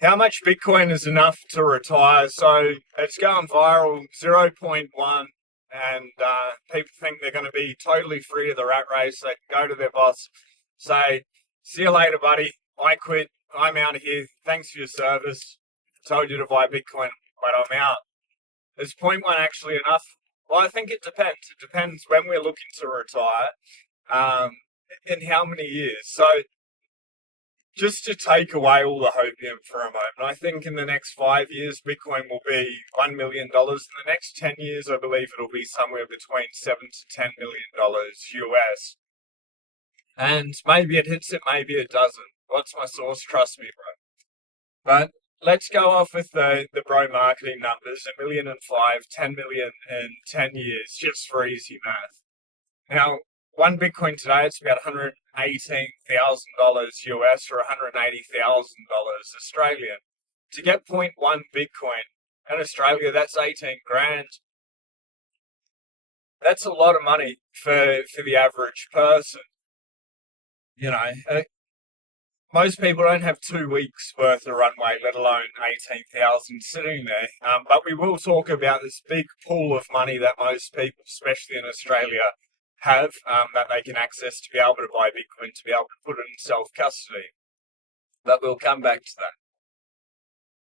How much Bitcoin is enough to retire? So it's going viral, 0.1, and people think they're going to be totally free of the rat race. They can go to their boss, say, "See you later, buddy. I quit. I'm out of here. Thanks for your service. Told you to buy Bitcoin, but I'm out." Is 0.1 actually enough? Well, I think it depends. It depends when we're looking to retire, um, in how many years. So just to take away all the hopium for a moment, I think in the next 5 years, Bitcoin will be $1 million. In the next 10 years, I believe it'll be somewhere between $7 to $10 million US. And maybe it hits it, maybe it doesn't. What's my source? Trust me, bro. But let's go off with the bro marketing numbers, 1,000,005, 10 million in 10 years, just for easy math. Now, one Bitcoin today, it's about $118,000 US or $180,000 Australian. To get 0.1 Bitcoin in Australia, that's 18 grand. That's a lot of money for the average person. You know, most people don't have 2 weeks worth of runway, let alone 18,000 sitting there. But we will talk about this big pool of money that most people, especially in Australia, have that they can access to be able to buy Bitcoin, to be able to put it in self-custody. But we'll come back to that.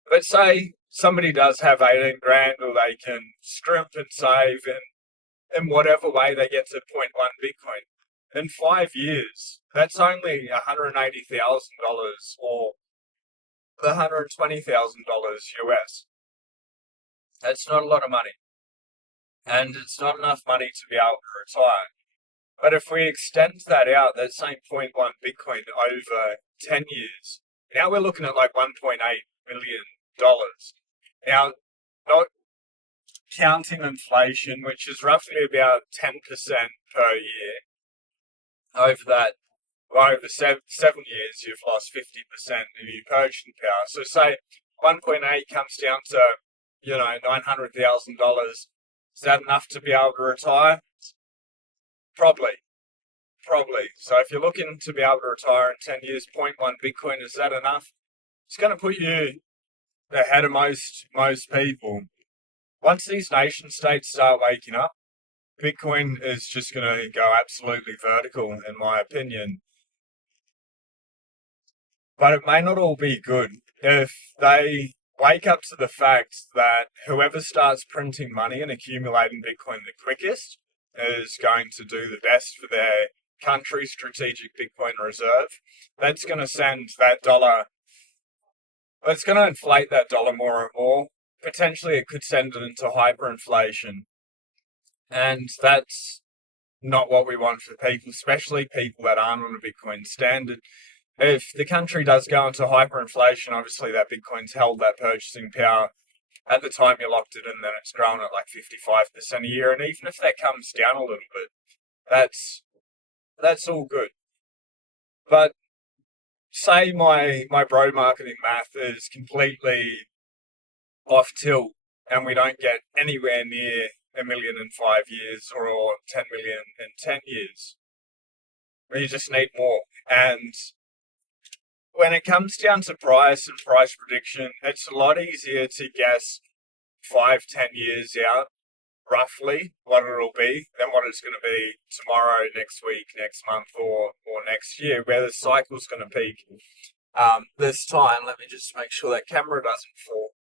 But say somebody does have 18 grand, or they can scrimp and save, and in whatever way they get to 0.1 Bitcoin. In 5 years, that's only $180,000 or $120,000 US. That's not a lot of money. And it's not enough money to be able to retire. But if we extend that out, that same 0.1 Bitcoin over 10 years, now we're looking at like $1.8 million. Now, not counting inflation, which is roughly about 10% per year, over 7 years, you've lost 50% of your purchasing power. So say 1.8 comes down to, $900,000. Is that enough to be able to retire? Probably. So if you're looking to be able to retire in 10 years, 0.1 Bitcoin, is that enough? It's going to put you ahead of most people. Once these nation states start waking up, Bitcoin is just going to go absolutely vertical, in my opinion. But it may not all be good. If they wake up to the fact that whoever starts printing money and accumulating Bitcoin the quickest is going to do the best for their country's strategic Bitcoin reserve, that's going to send that dollar, it's going to inflate that dollar more and more. Potentially it could send it into hyperinflation. And that's not what we want for people, especially people that aren't on a Bitcoin standard. If the country does go into hyperinflation, obviously that Bitcoin's held that purchasing power. At the time you locked it in, then it's grown at like 55% a year. And even if that comes down a little bit, that's all good. But say my bro marketing math is completely off tilt and we don't get anywhere near 1 million in 5 years or 10 million in 10 years. We just need more. And when it comes down to price and price prediction, it's a lot easier to guess 5-10 years out, roughly, what it'll be than what it's going to be tomorrow, next week, next month, or next year, where the cycle's going to peak. This time, let me just make sure that camera doesn't fall.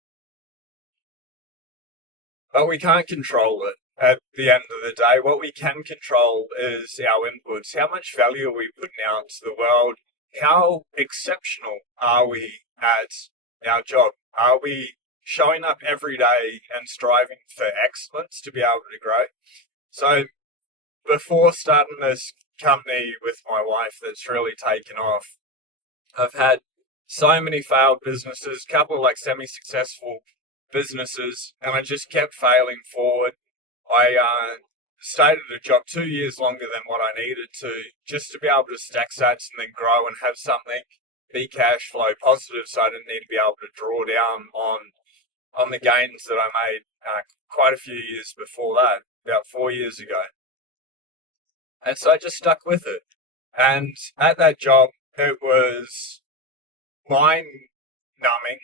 But we can't control it at the end of the day. What we can control is our inputs. How much value are we putting out to the world? How exceptional are we at our job? Are we showing up every day and striving for excellence to be able to grow? So before starting this company with my wife that's really taken off, I've had so many failed businesses, a couple of like semi-successful businesses, and I just kept failing forward. I stayed at a job 2 years longer than what I needed to, just to be able to stack sats and then grow and have something be cash flow positive, so I didn't need to be able to draw down on the gains that I made quite a few years before that, about 4 years ago. And so I just stuck with it. And at that job, it was mind-numbing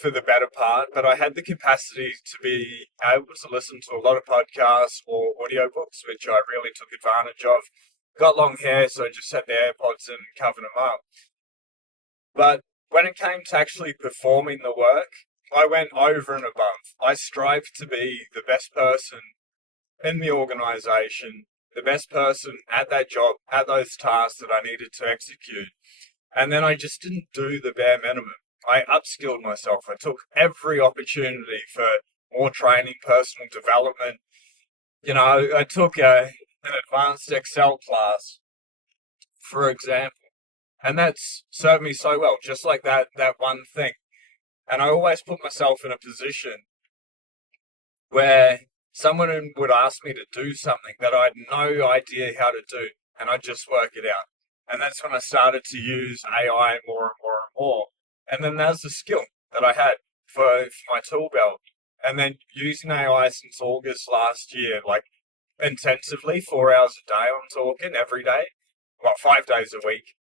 for the better part, but I had the capacity to be able to listen to a lot of podcasts or audiobooks, which I really took advantage of. Got long hair, so I just had the AirPods and covered them up. But when it came to actually performing the work, I went over and above. I strived to be the best person in the organization, the best person at that job, at those tasks that I needed to execute. And then I just didn't do the bare minimum. I upskilled myself. I took every opportunity for more training, personal development. I took an advanced Excel class, for example, and that's served me so well, just like that one thing. And I always put myself in a position where someone would ask me to do something that I had no idea how to do, and I'd just work it out. And that's when I started to use AI more and more and more. And then there's the skill that I had for my tool belt. And then using AI since August last year, like intensively, 4 hours a day, I'm talking every day, well, 5 days a week.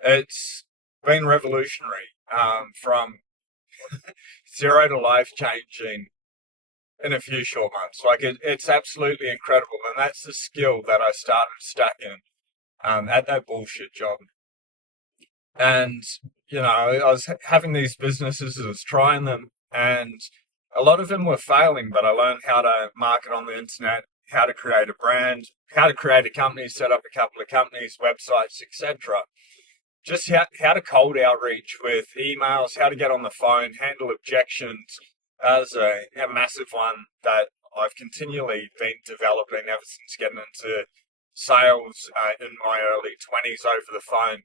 It's been revolutionary, from zero to life changing in a few short months. Like it's absolutely incredible. And that's the skill that I started stacking at that bullshit job. And, I was having these businesses, I was trying them, and a lot of them were failing, but I learned how to market on the internet, how to create a brand, how to create a company, set up a couple of companies, websites, etc. Just how to cold outreach with emails, how to get on the phone, handle objections. That's a massive one that I've continually been developing ever since getting into sales in my early 20s over the phone.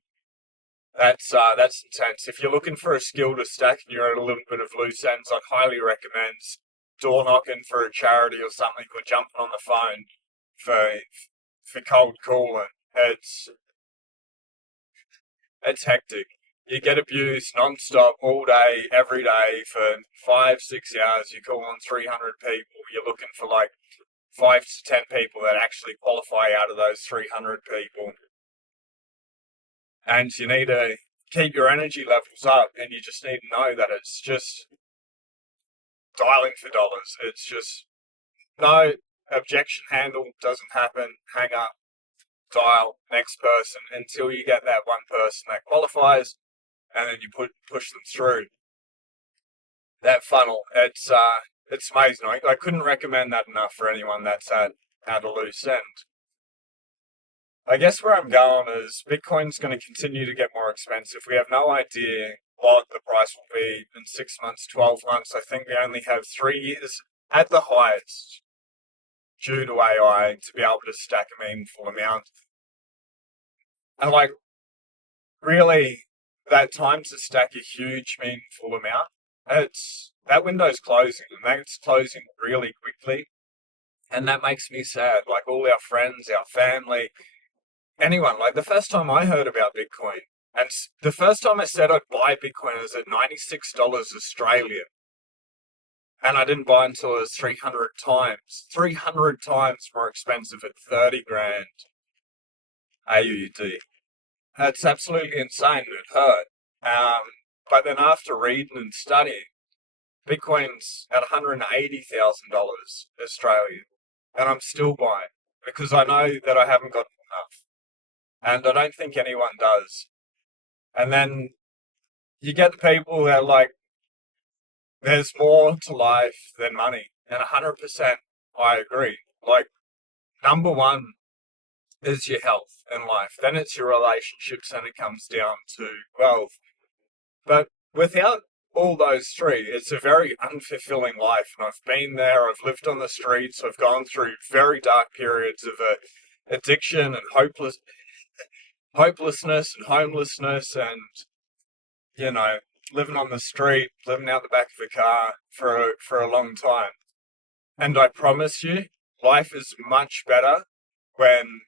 That's intense. If you're looking for a skill to stack and you're at a little bit of loose ends, I'd highly recommend door knocking for a charity or something, or jumping on the phone for cold calling. It's hectic. You get abused non-stop all day, every day for 5-6 hours. You're calling 300 people. You're looking for like 5 to 10 people that actually qualify out of those 300 people. And you need to keep your energy levels up, and you just need to know that it's just dialing for dollars. It's just no objection handle, doesn't happen, hang up, dial, next person, until you get that one person that qualifies, and then you push them through that funnel. It's amazing. I couldn't recommend that enough for anyone that's at a loose end. I guess where I'm going is Bitcoin's going to continue to get more expensive. We have no idea what the price will be in 6 months, 12 months. I think we only have 3 years at the highest due to AI to be able to stack a meaningful amount. And really, that time to stack a huge meaningful amount, that window's closing, and that's closing really quickly. And that makes me sad. Like all our friends, our family, anyone. Like the first time I heard about Bitcoin, and the first time I said I'd buy Bitcoin was at $96 Australian. And I didn't buy until it was 300 times more expensive at 30 grand AUD. That's absolutely insane. It hurt. But then after reading and studying, Bitcoin's at $180,000 Australian. And I'm still buying because I know that I haven't got enough. And I don't think anyone does. And then you get the people that are like, there's more to life than money. And 100% I agree. Like, number one is your health in life. Then it's your relationships, and it comes down to wealth. But without all those three, it's a very unfulfilling life. And I've been there. I've lived on the streets. I've gone through very dark periods of addiction and hopelessness and homelessness, and living on the street, living out the back of a car for a long time. And I promise you, life is much better when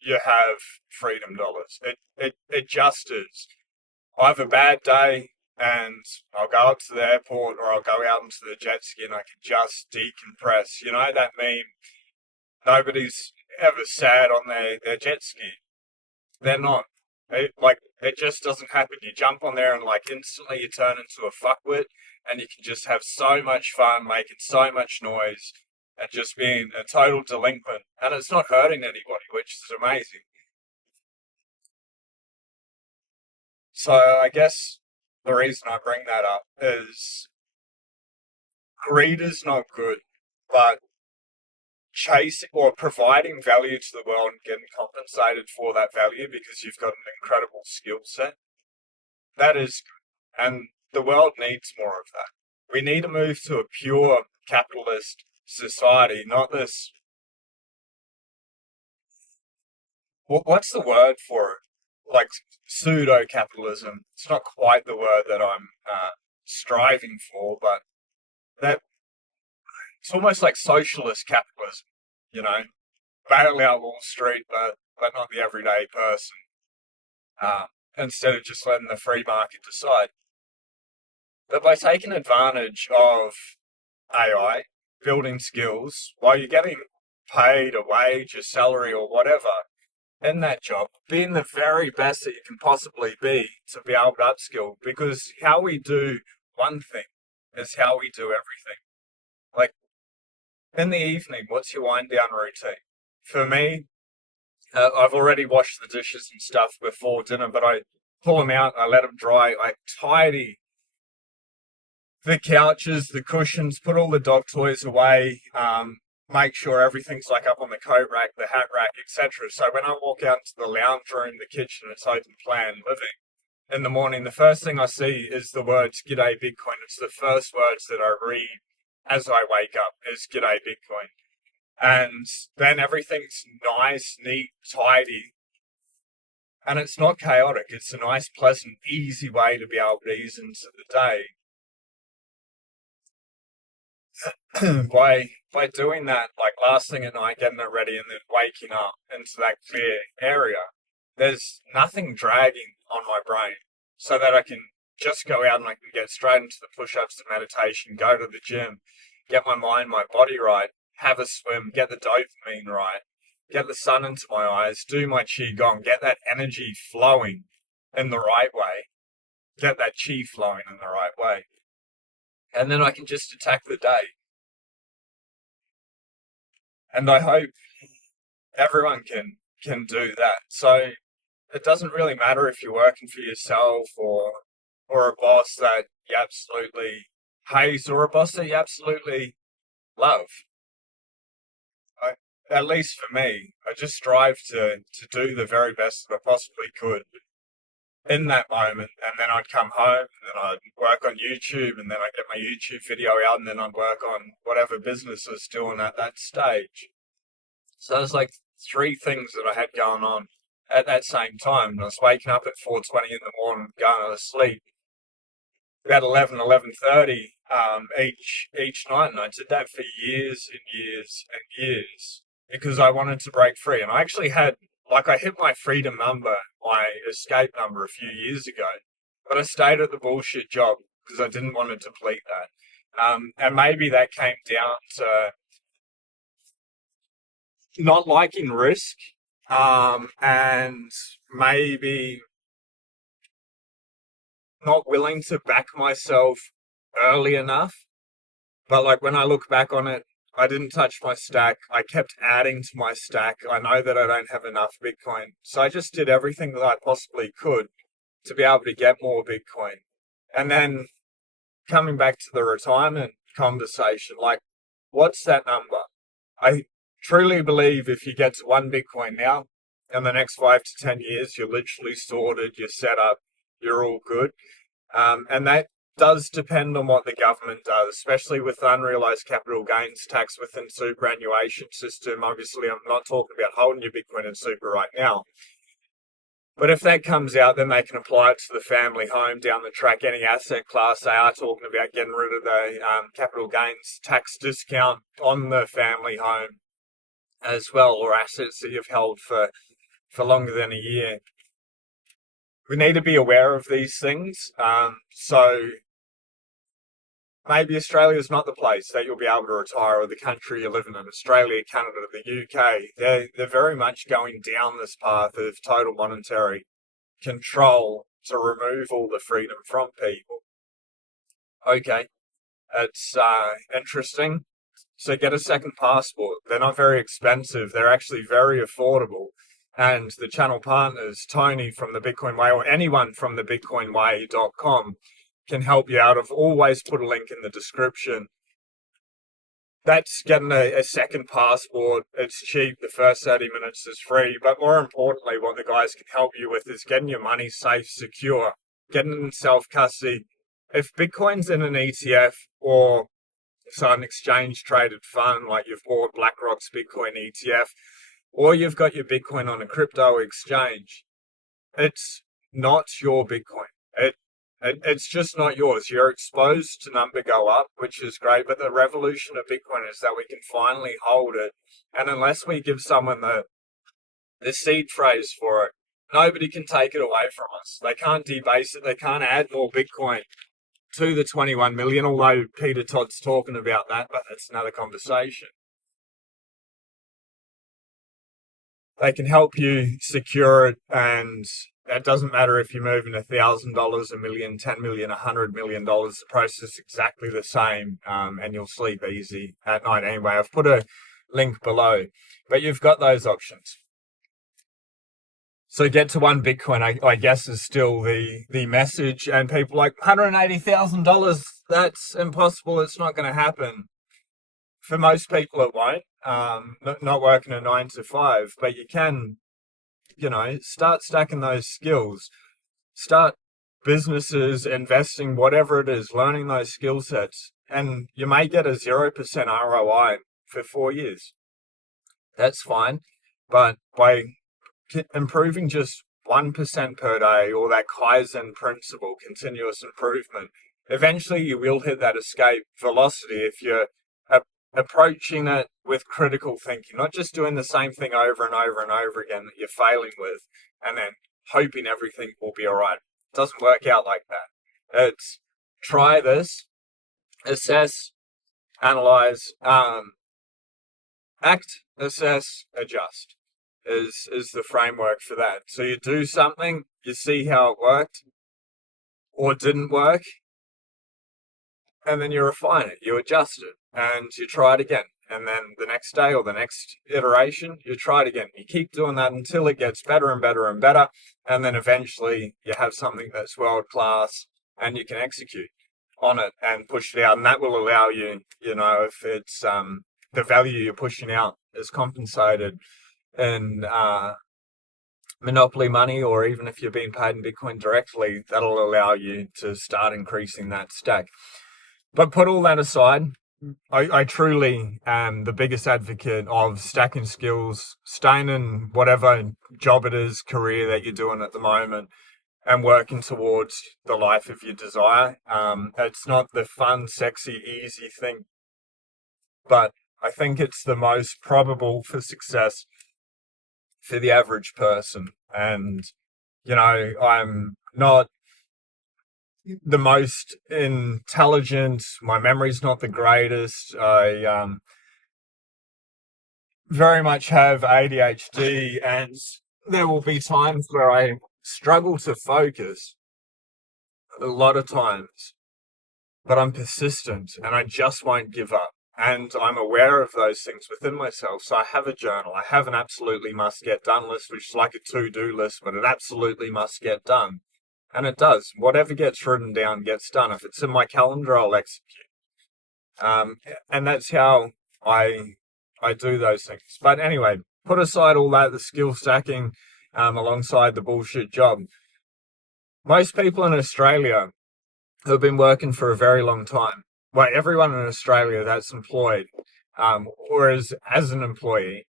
you have freedom dollars. It just is. I have a bad day and I'll go up to the airport, or I'll go out into the jet ski, and I can just decompress. You know that meme, nobody's ever sad on their jet ski. They're not. It just doesn't happen. You jump on there and like instantly you turn into a fuckwit, and you can just have so much fun, making so much noise, and just being a total delinquent. And it's not hurting anybody, which is amazing. So I guess the reason I bring that up is greed is not good, but chasing or providing value to the world and getting compensated for that value because you've got an incredible skill set, that is good. And the world needs more of that. We need to move to a pure capitalist society, not this. What's the word for it? Like pseudo capitalism. It's not quite the word that I'm striving for, but that it's almost like socialist capitalism. You know, bail out Wall Street, but not the everyday person. Instead of just letting the free market decide. But by taking advantage of AI, building skills, while you're getting paid a wage, a salary, or whatever in that job, being the very best that you can possibly be able to upskill. Because how we do one thing is how we do everything. Like in the evening, what's your wind down routine? For me, I've already washed the dishes and stuff before dinner, but I pull them out, I let them dry, I tidy the couches, the cushions, put all the dog toys away, make sure everything's like up on the coat rack, the hat rack, etc. So when I walk out into the lounge room, the kitchen, it's open plan living. In the morning, the first thing I see is the words "G'day Bitcoin." It's the first words that I read as I wake up is "G'day Bitcoin." And then everything's nice, neat, tidy. And it's not chaotic. It's a nice, pleasant, easy way to be able to ease into the day. by doing that, like last thing at night, getting it ready and then waking up into that clear area, there's nothing dragging on my brain so that I can just go out and I can get straight into the push-ups, the meditation, go to the gym, get my mind, my body right, have a swim, get the dopamine right, get the sun into my eyes, do my qigong, get that energy flowing in the right way, get that qi flowing in the right way. And then I can just attack the day. And I hope everyone can do that. So it doesn't really matter if you're working for yourself or a boss that you absolutely hate or a boss that you absolutely love. At least for me, I just strive to do the very best that I possibly could in that moment, and then I'd come home, and then I'd work on YouTube, and then I'd get my YouTube video out, and then I'd work on whatever business I was doing at that stage. So there's like three things that I had going on at that same time. And I was waking up at 4:20 in the morning, going to sleep about 11:30 each night, and I did that for years and years and years because I wanted to break free. And I actually had, like, I hit my freedom number, my escape number a few years ago, but I stayed at the bullshit job because I didn't want to deplete that. And maybe that came down to not liking risk, and maybe not willing to back myself early enough. But like when I look back on it, I didn't touch my stack. I kept adding to my stack. I know that I don't have enough Bitcoin. So I just did everything that I possibly could to be able to get more Bitcoin. And then coming back to the retirement conversation, like, what's that number? I truly believe if you get to 1 Bitcoin now, in the next 5 to 10 years, you're literally sorted, you're set up, you're all good. And that does depend on what the government does, especially with unrealized capital gains tax within superannuation system. Obviously, I'm not talking about holding your Bitcoin in super right now. But if that comes out, then they can apply it to the family home down the track, any asset class. They are talking about getting rid of the capital gains tax discount on the family home as well, or assets that you've held for longer than a year. We need to be aware of these things. So maybe Australia is not the place that you'll be able to retire, or the country you're living in. Australia, Canada, the UK, they're very much going down this path of total monetary control to remove all the freedom from people. Okay, it's interesting. So get a second passport. They're not very expensive. They're actually very affordable. And the channel partners, Tony from the Bitcoin Way, or anyone from the bitcoinway.com, can help you out. I've always put a link in the description. That's getting a second passport. It's cheap. The first 30 minutes is free. But more importantly, what the guys can help you with is getting your money safe, secure, getting it in self-custody. If Bitcoin's in an ETF or so an exchange traded fund, like you've bought BlackRock's Bitcoin ETF, or you've got your Bitcoin on a crypto exchange, it's not your Bitcoin. It's just not yours. You're exposed to number go up, which is great, but the revolution of Bitcoin is that we can finally hold it. And unless we give someone the seed phrase for it, nobody can take it away from us. They can't debase it. They can't add more Bitcoin to the 21 million, although Peter Todd's talking about that, but that's another conversation. They can help you secure it, and it doesn't matter if you're moving $1,000, $1 million, 10 million, $100 million. The process is exactly the same, and you'll sleep easy at night anyway. I've put a link below, but you've got those options. So get to one Bitcoin, I guess, is still the message. And people like, $180,000, that's impossible. It's not going to happen. For most people, it won't. Not working a 9 to 5, but you can, start stacking those skills. Start businesses, investing, whatever it is, learning those skill sets. And you may get a 0% ROI for 4 years. That's fine. But by improving just 1% per day, or that Kaizen principle, continuous improvement, eventually you will hit that escape velocity if you're approaching it with critical thinking, not just doing the same thing over and over and over again that you're failing with and then hoping everything will be all right. It doesn't work out like that. It's try this, assess, analyze, act, assess, adjust. Is the framework for that. So you do something, you see how it worked or didn't work, and then you refine it, you adjust it, and you try it again. And then the next day or the next iteration, you try it again. You keep doing that until it gets better and better and better, and then eventually you have something that's world-class and you can execute on it and push it out. And that will allow you, if it's the value you're pushing out is compensated in monopoly money, or even if you're being paid in Bitcoin directly, that'll allow you to start increasing that stack. But put all that aside, I truly am the biggest advocate of stacking skills, staying in whatever job it is, career that you're doing at the moment, and working towards the life of your desire. It's not the fun, sexy, easy thing, but I think it's the most probable for success for the average person. And, I'm not the most intelligent. My memory's not the greatest. I very much have ADHD, and there will be times where I struggle to focus a lot of times, but I'm persistent and I just won't give up. And I'm aware of those things within myself. So I have a journal. I have an absolutely must get done list, which is like a to-do list, but it absolutely must get done. And it does. Whatever gets written down gets done. If it's in my calendar, I'll execute. And that's how I do those things. But anyway, put aside all that, the skill stacking, alongside the bullshit job. Most people in Australia who have been working for a very long time, well, everyone in Australia that's employed, or is as an employee,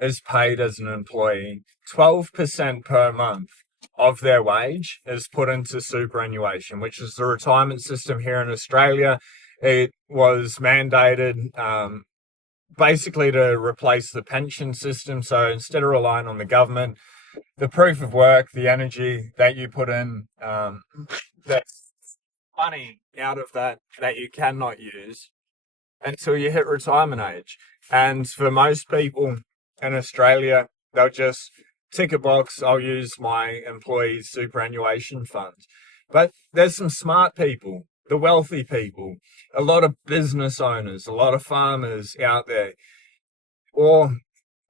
is paid as an employee, 12% per month of their wage is put into superannuation, which is the retirement system here in Australia. It was mandated basically to replace the pension system. So instead of relying on the government, the proof of work, the energy that you put in, that's money out of that you cannot use until you hit retirement age. And for most people in Australia, they'll just ticker box, I'll use my employees' superannuation funds. But there's some smart people, the wealthy people, a lot of business owners, a lot of farmers out there, or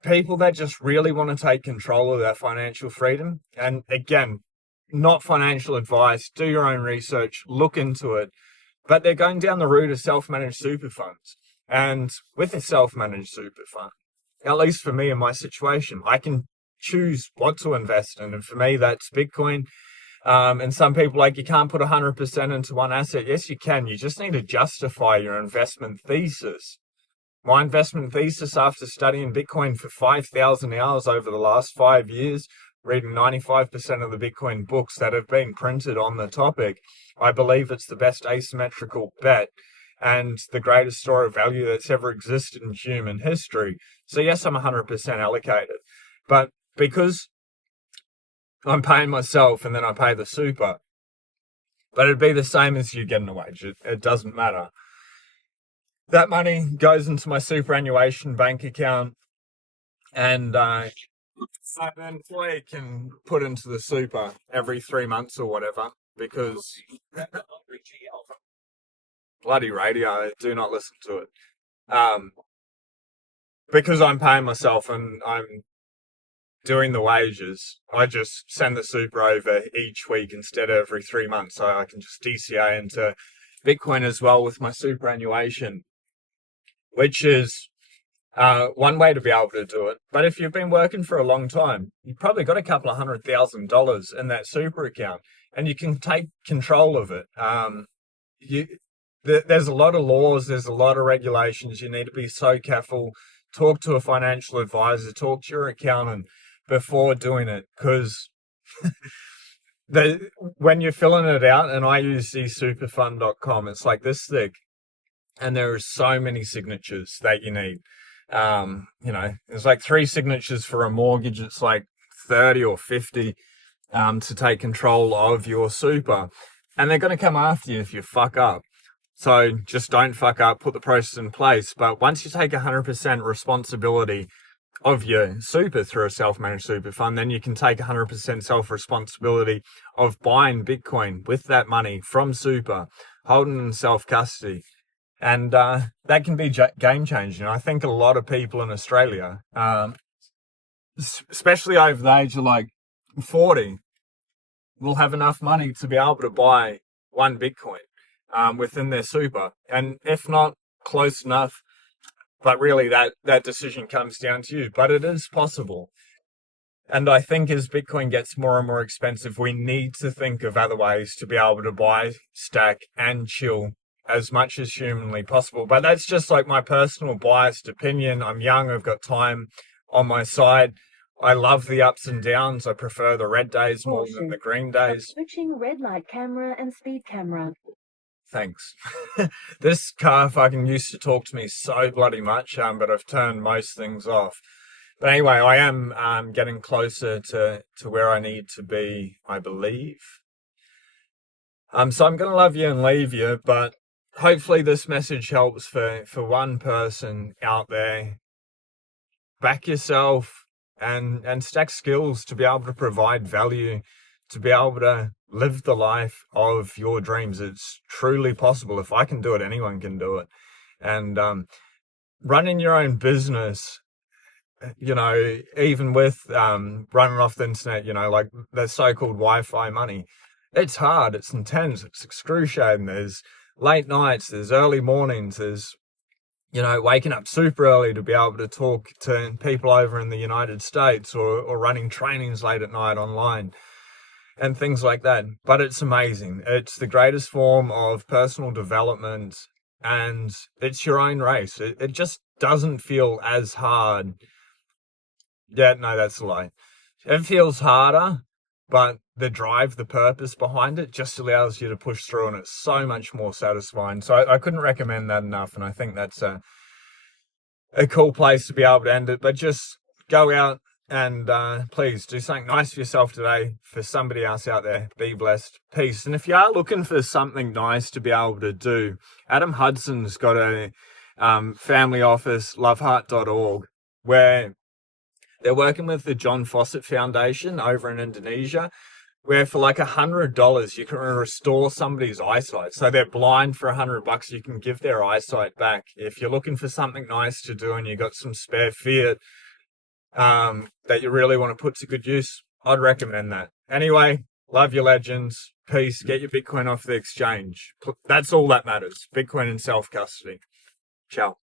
people that just really want to take control of their financial freedom. And again, not financial advice, do your own research, look into it. But they're going down the route of self-managed super funds. And with a self-managed super fund, at least for me in my situation, I can choose what to invest in. And for me, that's Bitcoin. And some people you can't put 100% into one asset. Yes, you can. You just need to justify your investment thesis. My investment thesis after studying Bitcoin for 5,000 hours over the last 5 years, reading 95% of the Bitcoin books that have been printed on the topic, I believe it's the best asymmetrical bet and the greatest store of value that's ever existed in human history. So yes, I'm 100% allocated. But because I'm paying myself and then I pay the super, but it'd be the same as you getting a wage. It doesn't matter. That money goes into my superannuation bank account, and my employee can put into the super every 3 months or whatever, because bloody radio, do not listen to it. Because I'm paying myself and I'm doing the wages, I just send the super over each week instead of every 3 months, so I can just DCA into Bitcoin as well with my superannuation, which is one way to be able to do it. But if you've been working for a long time, you've probably got a couple of $100,000 in that super account, and you can take control of it. There's a lot of laws, there's a lot of regulations. You need to be so careful. Talk to a financial advisor, talk to your accountant before doing it, because when you're filling it out, and I use superfund.com, it's like this thick, and there are so many signatures that you need. There's like 3 signatures for a mortgage. It's like 30 or 50 to take control of your super, and they're going to come after you if you fuck up. So just don't fuck up, put the process in place. But once you take 100% responsibility of your super through a self-managed super fund, then you can take 100% self-responsibility of buying Bitcoin with that money from super, holding in self-custody. And that can be game-changing. I think a lot of people in Australia, especially over the age of like 40, will have enough money to be able to buy one Bitcoin within their super. And if not, close enough. But really, that decision comes down to you. But it is possible. And I think as Bitcoin gets more and more expensive, we need to think of other ways to be able to buy, stack, and chill as much as humanly possible. But that's just like my personal biased opinion. I'm young, I've got time on my side. I love the ups and downs. I prefer the red days more than the green days. Switching red light camera and speed camera. Thanks. This car fucking used to talk to me so bloody much, but I've turned most things off. But anyway, I am getting closer to where I need to be, I believe. So I'm going to love you and leave you, but hopefully this message helps for one person out there. Back yourself and stack skills to be able to provide value, to be able to live the life of your dreams. It's truly possible. If I can do it, anyone can do it. And running your own business, even with running off the internet, like the so-called Wi-Fi money, it's hard, it's intense, it's excruciating. There's late nights, there's early mornings, there's waking up super early to be able to talk to people over in the United States, or running trainings late at night online and things like that. But it's amazing. It's the greatest form of personal development, and it's your own race. It just doesn't feel as hard. Yeah, no, that's a lie. It feels harder, but the drive, the purpose behind it just allows you to push through, and it's so much more satisfying. So I couldn't recommend that enough, and I think that's a cool place to be able to end it. But just go out and please do something nice for yourself today, for somebody else out there. Be blessed. Peace. And if you are looking for something nice to be able to do, Adam Hudson's got a family office, loveheart.org, where They're working with the John Fawcett Foundation over in Indonesia, where for like $100 you can restore somebody's eyesight. So they're blind for $100, you can give their eyesight back. If you're looking for something nice to do and you got some spare fiat that you really want to put to good use, I'd recommend that. Anyway, love your legends. Peace. Get your Bitcoin off the exchange. That's all that matters. Bitcoin and self-custody. Ciao.